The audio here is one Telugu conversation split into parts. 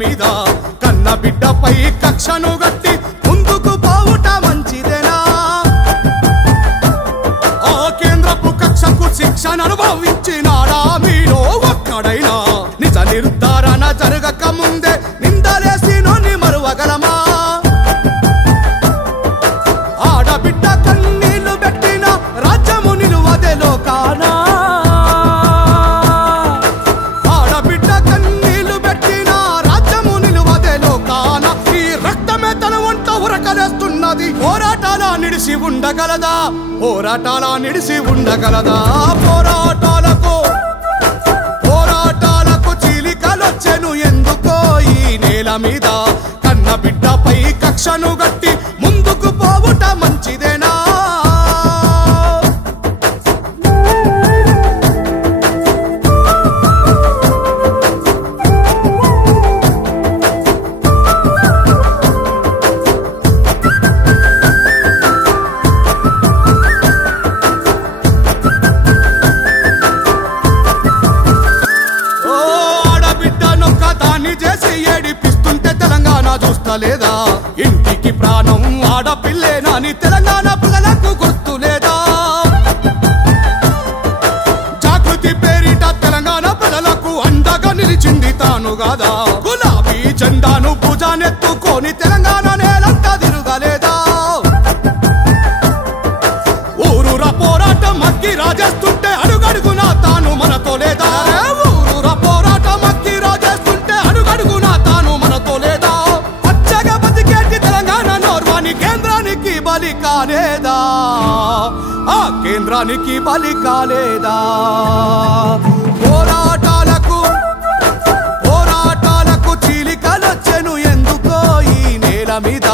మీద కన్న బిడ్డపై కక్షను గట్టి ముందుకు పోవుట మంచిదేనా? ఆ కేంద్రపు కక్షకు శిక్షను అనుభవించినాడా మీలో ఒక్కడైనా? నిజ నిర్ధారణ జరగక ముందే నిందలేసి నోని మరువగలమా? ఆడబిడ్డ కన్నీళ్లు పెట్టిన రాజ్యము నిలువదే లోకానా? ఆడబిడ్డ కన్నీళ్లు పెట్టిన రాజ్యము నిలువదే లోకానా? ఈ రక్తమే తన వంట ఉరకలేస్తున్నది. పోరాటాల నిడిసి ఉండగలదా? పోరాటాల నిడిసి ఉండగలదా? పోరాటాలకు చీలికలొచ్చెను ఎందుకో ఈ నేల మీద కన్న బిడ్డపై కక్షను గట్టి ముందుకు పోవుట మంచిదేనా? చేసి ఏడిపిస్తుంటే తెలంగాణ చూస్తలేదా? ఇంటికి ప్రాణం ఆడపిల్లేనని తెలంగాణ పిల్లలకు గుర్తులేదా? జాగృతి పేరిట తెలంగాణ పిల్లలకు అండగా నిలిచింది తాను కాదా? గులాబీ జెండాను భుజానెత్తుకొని తెలంగాణ నేలంతా తిరగలేదా? ఊరూర పోరాటం అగ్గి రాజేస్తుంటే అడుగడుగున తాను మనతో లేదా? ఊరూర పోరాటం అగ్గి రాజేస్తుంటే అడుగడుగున తాను మనతో లేదా? పచ్చగా బతికేటి తెలంగాణ నోర్వాని కేంద్రానికి బలి కాలేదా? ఆ కేంద్రానికి బలి కాలేదా? పోరాటాలకు చీలికలొచ్చెను ఎందుకో ఈ నేల మీద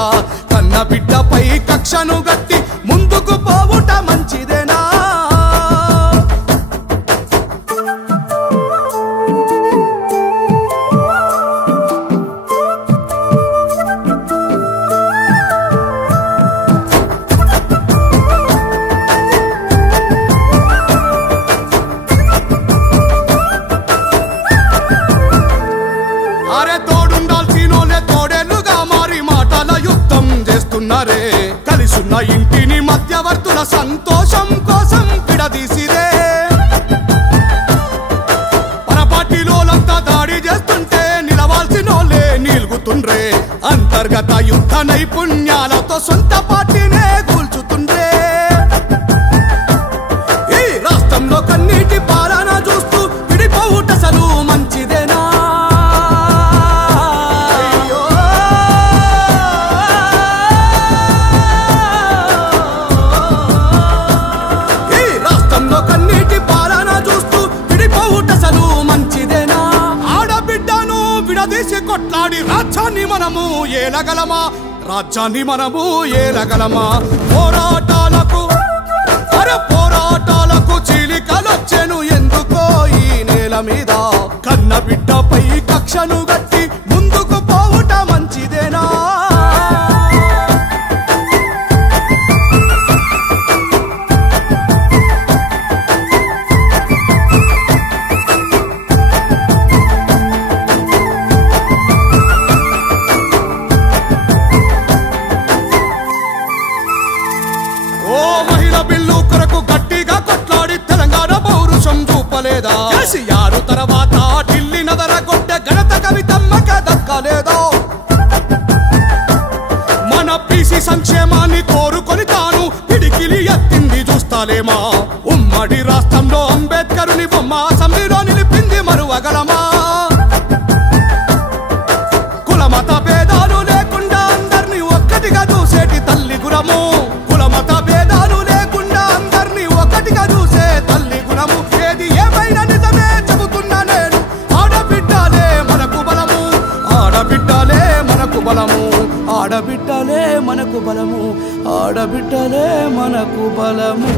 కన్న బిడ్డపై కక్షను గట్టి ముందుకు పోవుట మంచిదేనా? కలిసున్న ఇంటిని మధ్యవర్తుల సంతోషం కోసం విడదీసిరే. పరపాటిలోలంతా దాడి చేస్తుంటే నిలవాల్సినోళ్ళే నిలుగుతుండ్రే. అంతర్గత యుద్ధ నైపుణ్యాలతో సొంత పార్టీనే కూల్చుతుండ్రే. ఈ రాష్ట్రంలో కన్నీటి పాలన చూస్తూ విడిపోవుటసలు మంచిదేనా? కొట్లాడి రాజ్యాన్ని మనము ఏలగలమా? రాజ్యాన్ని మనము ఏలగలమా? పోరాటాలకు చీలికలొచ్చెను ఎందుకో ఈ నేల మీద కన్న బిడ్డపై కక్షను గట్టి ముందుకు పోవుట మంచిదేనా? కేసీఆర్ తర్వాత ఢిల్లీ నదరగొట్టే ఘనత కవితమ్మక దక్కలేదో? మన బీసీ సంక్షేమాన్ని కోరుకొని తాను పిడికిలి ఎత్తింది చూస్తాలేమా? ఉమ్మడి రాష్ట్రంలో అంబేద్కరుని బొమ్మ అసెంబ్లీలో నిలిపింది మరువగలమా? కులమత భేదాలు లేకుండా అందరినీ ఒక్కటిగా చూసేటి తల్లి గురము. కులమత భేదాలు లేకుండా అందరినీ ఒక్కటిగా చూసే తల్లి గుణము. ఏది ఏమైనా నిజమే చెబుతున్నా నేను, ఆడబిడ్డలే మనకు బలము. ఆడబిడ్డలే మనకు బలము. ఆడబిడ్డలే మనకు బలము. ఆడబిడ్డలే మనకు బలము.